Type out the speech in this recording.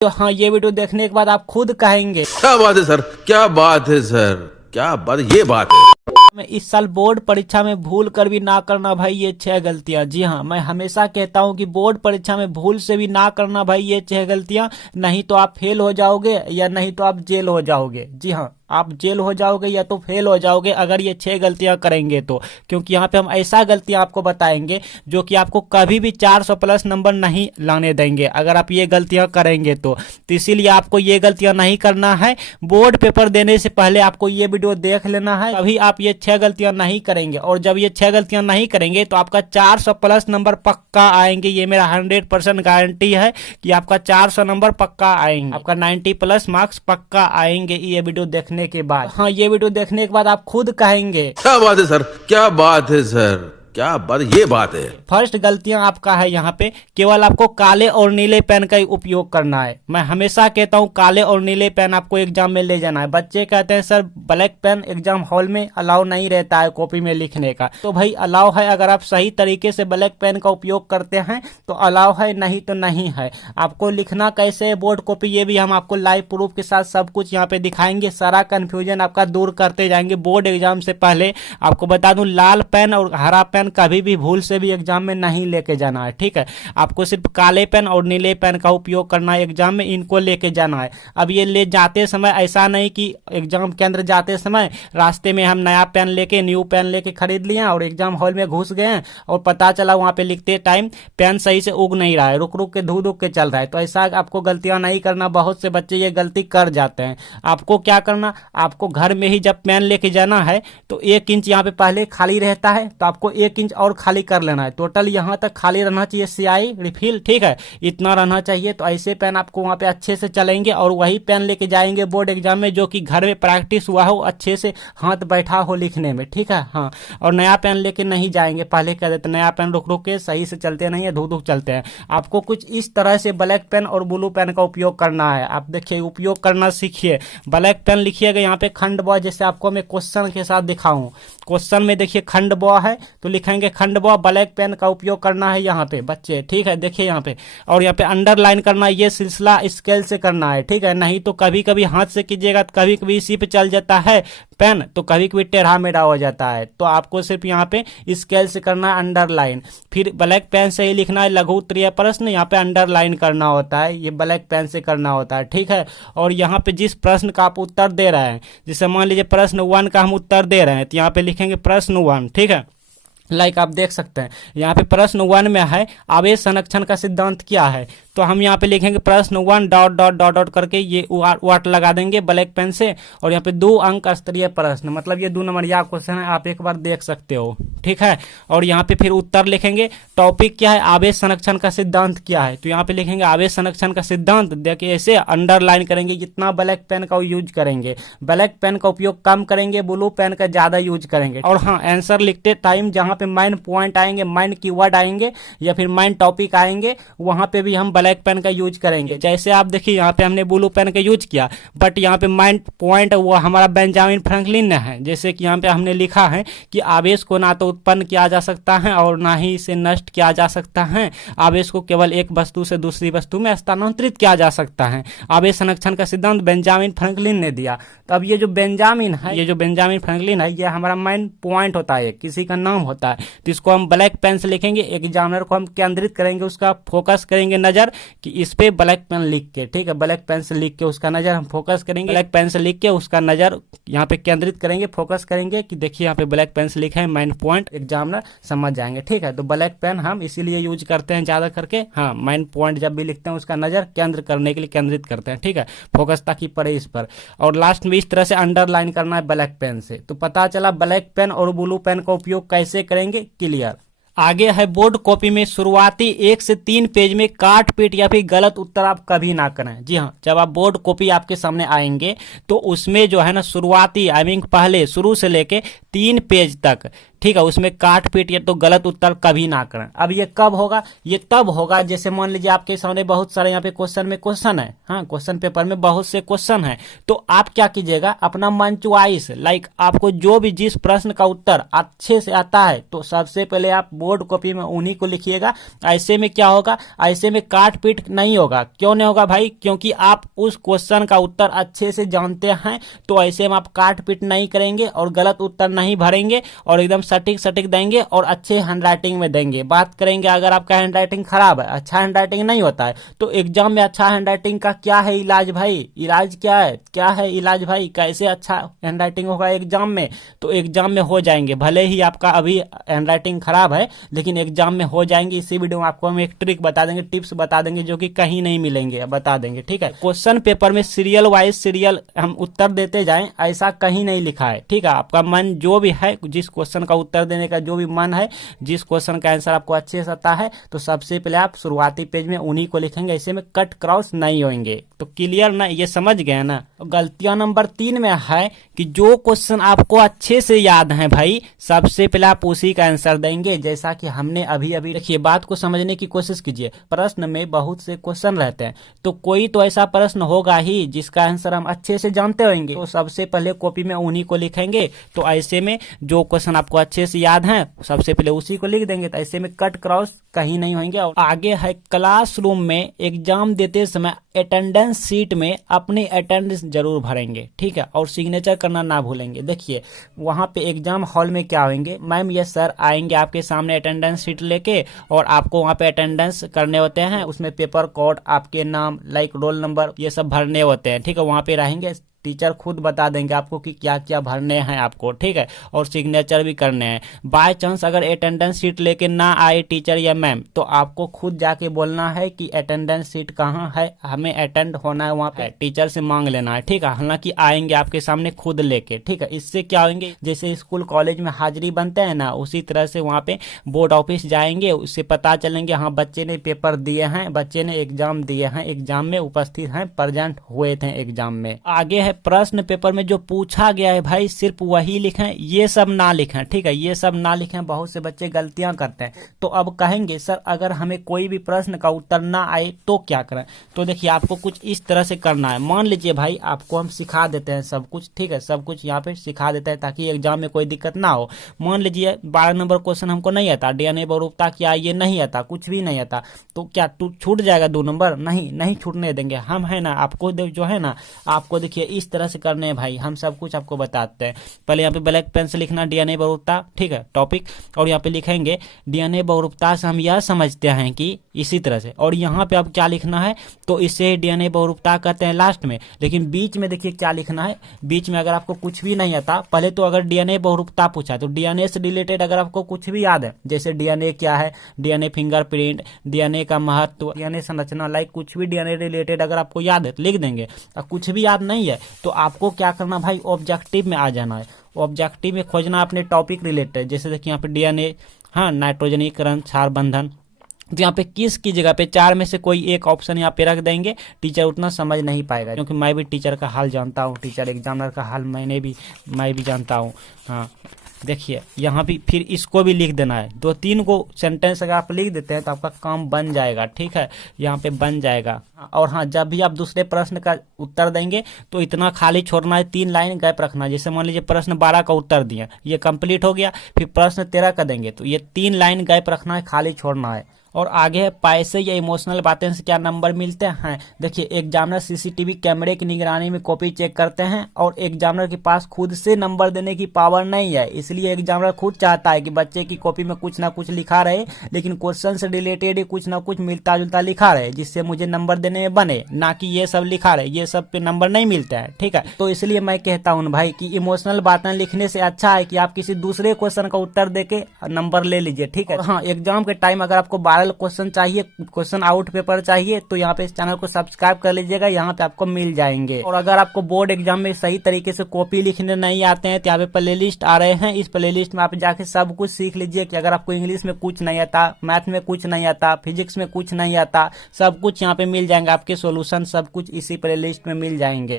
तो हाँ, ये वीडियो देखने के बाद आप खुद कहेंगे क्या बात है सर, क्या बात है सर, क्या बात, ये बात है। मैं इस साल बोर्ड परीक्षा में भूल कर भी ना करना भाई ये 6 गलतियां। जी हाँ, मैं हमेशा कहता हूं कि बोर्ड परीक्षा में भूल से भी ना करना भाई ये 6 गलतियां, नहीं तो आप फेल हो जाओगे या नहीं तो आप जेल हो जाओगे। जी हाँ, आप जेल हो जाओगे या तो फेल हो जाओगे अगर ये 6 गलतियां करेंगे तो, क्योंकि यहाँ पे हम ऐसा गलतियां आपको बताएंगे जो कि आपको कभी भी 400 प्लस नंबर नहीं लाने देंगे अगर आप ये गलतियां करेंगे तो इसीलिए आपको ये गलतियां नहीं करना है। बोर्ड पेपर देने से पहले आपको ये वीडियो देख लेना है, तभी आप ये 6 गलतियां नहीं करेंगे। और जब ये 6 गलतियां नहीं करेंगे तो आपका 400 प्लस नंबर पक्का आएंगे। ये मेरा 100% गारंटी है कि आपका 400 नंबर पक्का आएंगे, आपका 90 प्लस मार्क्स पक्का आएंगे ये वीडियो देखने के बाद। हाँ, ये वीडियो देखने के बाद आप खुद कहेंगे क्या बात है सर, क्या बात है सर, क्या बात, ये बात है। फर्स्ट गलतियां आपका है यहाँ पे, केवल आपको काले और नीले पेन का ही उपयोग करना है। मैं हमेशा कहता हूँ काले और नीले पेन आपको एग्जाम में ले जाना है। बच्चे कहते हैं sir black pen exam hall में अलाउ नहीं रहता है कॉपी में लिखने का, तो भाई अलाउ है। अगर आप सही तरीके से ब्लैक पेन का उपयोग करते हैं तो अलाउ है, नहीं तो नहीं है। आपको लिखना कैसे है बोर्ड कॉपी ये भी हम आपको लाइव प्रूफ के साथ सब कुछ यहाँ पे दिखाएंगे। सारा कंफ्यूजन आपका दूर करते जाएंगे। बोर्ड एग्जाम से पहले आपको बता दूं लाल पेन और हरा पेन कभी भी भूल से भी एग्जाम में नहीं लेके जाना है, ठीक है। आपको सिर्फ काले पेन और नीले पेन का उपयोग करना है एग्जाम में, इनको लेके जाना है। अब ये ले जाते समय ऐसा नहीं कि एग्जाम के अंदर जाते समय रास्ते में हम नया पेन लेके न्यू पेन लेके खरीद लिए और एग्जाम हॉल में घुस गए और पता चला वहां पे लिखते टाइम पेन सही से उग नहीं रहा है, रुक रुक के धुक धुक के चल रहा है। तो ऐसा आपको गलतियां नहीं करना। बहुत से बच्चे ये गलती कर जाते हैं। आपको क्या करना, आपको घर में ही जब पेन लेके जाना है तो 1 इंच यहाँ पे पहले खाली रहता है, तो आपको 1 इंच और खाली कर लेना है। टोटल यहाँ तक खाली रहना चाहिए स्याही रिफिल, ठीक है, इतना रहना चाहिए। तो ऐसे पेन आपको वहाँ पे अच्छे से चलेंगे और वही पेन लेके जाएंगे बोर्ड एग्जाम में जो कि घर में प्रैक्टिस हुआ हो, अच्छे से हाथ बैठा हो लिखने में, ठीक है। हाँ, और नया पेन लेके नहीं जाएंगे। पहले कह देते नया पेन रुक रुक के सही से चलते नहीं है, धुक धुक चलते हैं। आपको कुछ इस तरह से ब्लैक पेन और ब्लू पेन का उपयोग करना है। आप देखिए उपयोग करना सीखिए। ब्लैक पेन लिखिएगा यहाँ पे खंड ब, जैसे आपको मैं क्वेश्चन के साथ दिखाऊं। क्वेश्चन में देखिए खंड ब है तो लिखेंगे खंड ब। ब्लैक पेन का उपयोग करना है यहाँ पे बच्चे, ठीक है। देखिए यहाँ पे, और यहाँ पे अंडरलाइन करना है। ये सिलसिला स्केल से करना है, ठीक है। नहीं तो कभी कभी हाथ से कीजिएगा तो कभी कभी इसी पे चल जाता है पेन, तो कभी कभी टेढ़ा मेढ़ा हो जाता है। तो आपको सिर्फ यहाँ पे स्केल से करना है अंडरलाइन। फिर ब्लैक पेन से ही लिखना है लघु उत्तरीय प्रश्न, यहाँ पे अंडरलाइन करना होता है, ये ब्लैक पेन से करना होता है, ठीक है। और यहाँ पे जिस प्रश्न का आप उत्तर दे रहे हैं, जैसे मान लीजिए प्रश्न 1 का हम उत्तर दे रहे हैं तो यहाँ पे लिखेंगे प्रश्न 1, ठीक है। लाइक आप देख सकते हैं यहाँ पे प्रश्न 1 में है आवेश संरक्षण का सिद्धांत क्या है, तो हम यहाँ पे लिखेंगे प्रश्न 1 डॉट डॉट डॉट डॉट करके ये वाट लगा देंगे ब्लैक पेन से। और यहाँ पे 2 अंक स्तरीय प्रश्न, मतलब ये 2 नंबरिया क्वेश्चन है, आप एक बार देख सकते हो, ठीक है। और यहाँ पे फिर उत्तर लिखेंगे। टॉपिक क्या है, आवेश संरक्षण का सिद्धांत क्या है, तो यहाँ पे लिखेंगे आवेश संरक्षण का सिद्धांत। देखिए ऐसे अंडरलाइन करेंगे, जितना ब्लैक पेन का यूज करेंगे, ब्लैक पेन का उपयोग कम करेंगे, ब्लू पेन का ज्यादा यूज करेंगे। और हाँ, आंसर लिखते टाइम जहाँ पे माइन पॉइंट आएंगे, माइन कीवर्ड आएंगे या फिर माइन टॉपिक आएंगे, वहां पे भी हम ब्लैक पेन का यूज करेंगे। जैसे आप देखिए यहाँ पे हमने ब्लू पेन का यूज किया, बट यहाँ पे माइन पॉइंट वो हमारा बेंजामिन फ्रैंकलिन ने है। जैसे कि यहाँ पे हमने लिखा है कि आवेश को ना तो उत्पन्न किया जा सकता है और ना ही इसे नष्ट किया जा सकता है। आवेश को केवल एक वस्तु से दूसरी वस्तु में स्थानांतरित किया जा सकता है। आवेश संरक्षण का सिद्धांत बेंजामिन फ्रैंकलिन ने दिया। तो अब ये जो बेंजामिन है, ये जो बेंजामिन फ्रैंकलिन है, ये हमारा माइन पॉइंट होता है, किसी का नाम होता है। तो इसको हम ब्लैक पेन से लिखेंगे। एग्जामिनर को हम केंद्रित करेंगे, उसका फोकस करेंगे नजर कि इस पे ब्लैक पेन लिख के, ठीक है, ब्लैक पेन से लिख के उसका नजर हम फोकस करेंगे। ब्लैक पेन से लिख के उसका नजर यहाँ पे केंद्रित करेंगे, फोकस करेंगे कि देखिए यहाँ पे ब्लैक पेन से लिखा है, माइन पॉइंट, एग्जामिनर समझ जाएंगे, ठीक है। तो ब्लैक पेन हम इसीलिए यूज करते हैं ज्यादा करके। हाँ, माइन पॉइंट जब भी लिखते हैं उसका नजर केंद्र करने के लिए केंद्रित करते हैं, ठीक है, फोकस ताकि पड़े इस पर। और लास्ट में इस तरह से अंडरलाइन करना है ब्लैक पेन से। तो पता चला ब्लैक पेन और ब्लू पेन का उपयोग कैसे करेंगे, क्लियर। आगे है बोर्ड कॉपी में शुरुआती 1 से 3 पेज में काट पीट या फिर गलत उत्तर आप कभी ना करें। जी हाँ, जब आप बोर्ड कॉपी आपके सामने आएंगे तो उसमें जो है ना शुरुआती आई मीन पहले शुरू से लेके 3 पेज तक ठीक है, उसमें काट पीट या तो गलत उत्तर कभी ना करें। अब ये कब होगा? ये तब होगा जैसे मान लीजिए आपके सामने बहुत सारे यहाँ पे क्वेश्चन है, हाँ, क्वेश्चन पेपर में बहुत से क्वेश्चन है, तो आप क्या कीजिएगा, अपना मन चॉइस, लाइक आपको जो भी जिस प्रश्न का उत्तर अच्छे से आता है तो सबसे पहले आप बोर्ड कॉपी में उन्हीं को लिखिएगा। ऐसे में क्या होगा, ऐसे में काट पीट नहीं होगा। क्यों नहीं होगा भाई? क्योंकि आप उस क्वेश्चन का उत्तर अच्छे से जानते हैं, तो ऐसे में आप काट पीट नहीं करेंगे और गलत उत्तर नहीं भरेंगे और एकदम सटीक सटीक देंगे और अच्छे हैंडराइटिंग में देंगे। बात करेंगे अगर आपका हैंडराइटिंग खराब है, अच्छा हैंडराइटिंग नहीं होता है, तो एग्जाम में अच्छा हैंडराइटिंग का क्या है इलाज भाई? इलाज क्या है? क्या है इलाज भाई? कैसे अच्छा हैंडराइटिंग होगा एग्जाम में? तो एग्जाम में हो जाएंगे, भले ही आपका अभी हैंडराइटिंग खराब है लेकिन एग्जाम में हो जाएंगे। इसी वीडियो में आपको हम एक ट्रिक बता देंगे, टिप्स बता देंगे जो कि कहीं नहीं मिलेंगे, बता देंगे, ठीक है। क्वेश्चन पेपर में सीरियल वाइज सीरियल हम उत्तर देते जाएं, ऐसा कहीं नहीं लिखा है, ठीक है। आपका मन जो भी है, जिस क्वेश्चन का उत्तर देने का जो भी मन है, जिस क्वेश्चन का आंसर आपको अच्छे से आता है, तो सबसे पहले आप शुरुआती पेज में उन्हीं को लिखेंगे, ऐसे में कट क्रॉस नहीं होंगे। तो क्लियर ना, ये समझ गए ना। गलतियां नंबर 3 में है कि जो क्वेश्चन आपको अच्छे से याद है भाई, सबसे पहले आप उसी का आंसर देंगे। जैसा कि हमने अभी अभी, देखिए बात को समझने की कोशिश कीजिए। प्रश्न में बहुत से क्वेश्चन रहते हैं, तो कोई तो ऐसा प्रश्न होगा ही जिसका आंसर हम अच्छे से जानते होंगे, तो सबसे पहले कॉपी में उन्हीं को लिखेंगे। तो ऐसे में जो क्वेश्चन आपको अच्छे से याद है सबसे पहले उसी को लिख देंगे, तो ऐसे में कट क्रॉस कहीं नहीं होंगे। और आगे है, क्लासरूम में एग्जाम देते समय अटेंडेंस सीट में अपनी अटेंडेंस जरूर भरेंगे, ठीक है, और सिग्नेचर करना ना भूलेंगे। देखिए वहां पे एग्जाम हॉल में क्या होंगे, मैम ये सर आएंगे आपके सामने अटेंडेंस सीट लेके और आपको वहां पे अटेंडेंस करने होते हैं। उसमें पेपर कोड, आपके नाम, लाइक रोल नंबर, ये सब भरने होते हैं, ठीक है। वहां पे रहेंगे, टीचर खुद बता देंगे आपको कि क्या क्या भरने हैं आपको, ठीक है, और सिग्नेचर भी करने हैं। बाय चांस अगर अटेंडेंस सीट लेके ना आए टीचर या मैम, तो आपको खुद जाके बोलना है कि अटेंडेंस सीट कहाँ है, हमें अटेंड होना है वहाँ पे, टीचर से मांग लेना है, ठीक है। हालांकि आएंगे आपके सामने खुद लेके, ठीक है। इससे क्या होंगे, जैसे स्कूल कॉलेज में हाजिरी बनते हैं ना, उसी तरह से वहाँ पे बोर्ड ऑफिस जाएंगे, उससे पता चलेंगे हाँ बच्चे ने पेपर दिए हैं, बच्चे ने एग्जाम दिए हैं, एग्जाम में उपस्थित हैं, प्रेजेंट हुए थे एग्जाम में। आगे है, प्रश्न पेपर में जो पूछा गया है भाई सिर्फ वही लिखें, ये सब ना लिखें, ठीक है, ये सब ना लिखें। बहुत से बच्चे गलतियां करते हैं। तो अब कहेंगे सर अगर हमें कोई भी प्रश्न का उत्तर ना आए तो क्या करें? तो देखिए आपको कुछ इस तरह से करना है। मान लीजिए भाई आपको हम सिखा देते हैं सब कुछ, ठीक है, सब कुछ यहाँ पे सिखा देते हैं ताकि एग्जाम में कोई दिक्कत ना हो। मान लीजिए 12 नंबर क्वेश्चन हमको नहीं आता, डीएनए बहुरूपता क्या, ये नहीं आता, कुछ भी नहीं आता, तो क्या छूट जाएगा 2 नंबर? नहीं छूटने देंगे हम, है ना। आपको जो है ना, आपको देखिए इस तरह से करने हैं भाई, हम सब कुछ आपको बताते हैं। पहले यहाँ पे ब्लैक पेन से लिखना डीएनए बहुरूपता, ठीक है, टॉपिक, और यहाँ पे लिखेंगे डीएनए बहुरूपता से हम यह समझते हैं कि इसी तरह से, और यहाँ पे आप क्या लिखना है, तो इसे डीएनए बहुरूपता कहते हैं लास्ट में। लेकिन बीच में देखिए क्या लिखना है, बीच में अगर आपको कुछ भी नहीं आता, पहले तो अगर डीएनए बहुरूपता पूछा तो डीएनए से रिलेटेड अगर आपको कुछ भी याद है, जैसे डीएनए क्या है, डीएनए फिंगरप्रिंट, डीएनए का महत्व, डीएनए संरचना, लाइक कुछ भी डीएनए रिलेटेड अगर आपको याद है तो लिख देंगे। और कुछ भी याद नहीं है तो आपको क्या करना भाई, ऑब्जेक्टिव में आ जाना है। ऑब्जेक्टिव में खोजना अपने टॉपिक रिलेटेड, जैसे देखिए यहाँ पे डीएनए, हाँ, नाइट्रोजनीकरण, क्षार बंधन, तो यहाँ पे किस की जगह पे 4 में से कोई एक ऑप्शन यहाँ पे रख देंगे। टीचर उतना समझ नहीं पाएगा, क्योंकि मैं भी टीचर का हाल जानता हूँ, टीचर एग्जामिनर का हाल मैं भी जानता हूँ। हाँ देखिए यहाँ भी फिर इसको भी लिख देना है। 2-3 को सेंटेंस अगर आप लिख देते हैं तो आपका काम बन जाएगा, ठीक है, यहाँ पे बन जाएगा। और हाँ, जब भी आप दूसरे प्रश्न का उत्तर देंगे तो इतना खाली छोड़ना है, 3 लाइन गैप रखना। जैसे मान लीजिए प्रश्न 12 का उत्तर दिया, ये कंप्लीट हो गया, फिर प्रश्न 13 का देंगे तो ये 3 लाइन गैप रखना है, खाली छोड़ना है। और आगे है, पैसे या इमोशनल बातें से क्या नंबर मिलते हैं। देखिए एग्जामिनर सीसीटीवी कैमरे की निगरानी में कॉपी चेक करते हैं और एग्जामिनर के पास खुद से नंबर देने की पावर नहीं है, इसलिए एग्जामिनर खुद चाहता है कि बच्चे की कॉपी में कुछ ना कुछ लिखा रहे, लेकिन क्वेश्चन से रिलेटेड ही कुछ ना कुछ मिलता जुलता लिखा रहे, जिससे मुझे नंबर देने में बने, ना कि ये सब लिखा रहे, ये सब पे नंबर नहीं मिलता है, ठीक है। तो इसलिए मैं कहता हूँ भाई कि इमोशनल बातें लिखने से अच्छा है कि आप किसी दूसरे क्वेश्चन का उत्तर देके नंबर ले लीजिए, ठीक है। हाँ, एग्जाम के टाइम अगर आपको 12 क्वेश्चन चाहिए, क्वेश्चन आउट पेपर चाहिए, तो यहाँ पे इस चैनल को सब्सक्राइब कर लीजिएगा, यहाँ पे आपको मिल जाएंगे। और अगर आपको बोर्ड एग्जाम में सही तरीके से कॉपी लिखने नहीं आते हैं तो यहाँ पे प्लेलिस्ट आ रहे हैं, इस प्लेलिस्ट में आप जाके सब कुछ सीख लीजिए। कि अगर आपको इंग्लिश में कुछ नहीं आता, मैथ में कुछ नहीं आता, फिजिक्स में कुछ नहीं आता, सब कुछ यहाँ पे मिल जाएंगे, आपके सोल्यूशन सब कुछ इसी प्लेलिस्ट में मिल जाएंगे।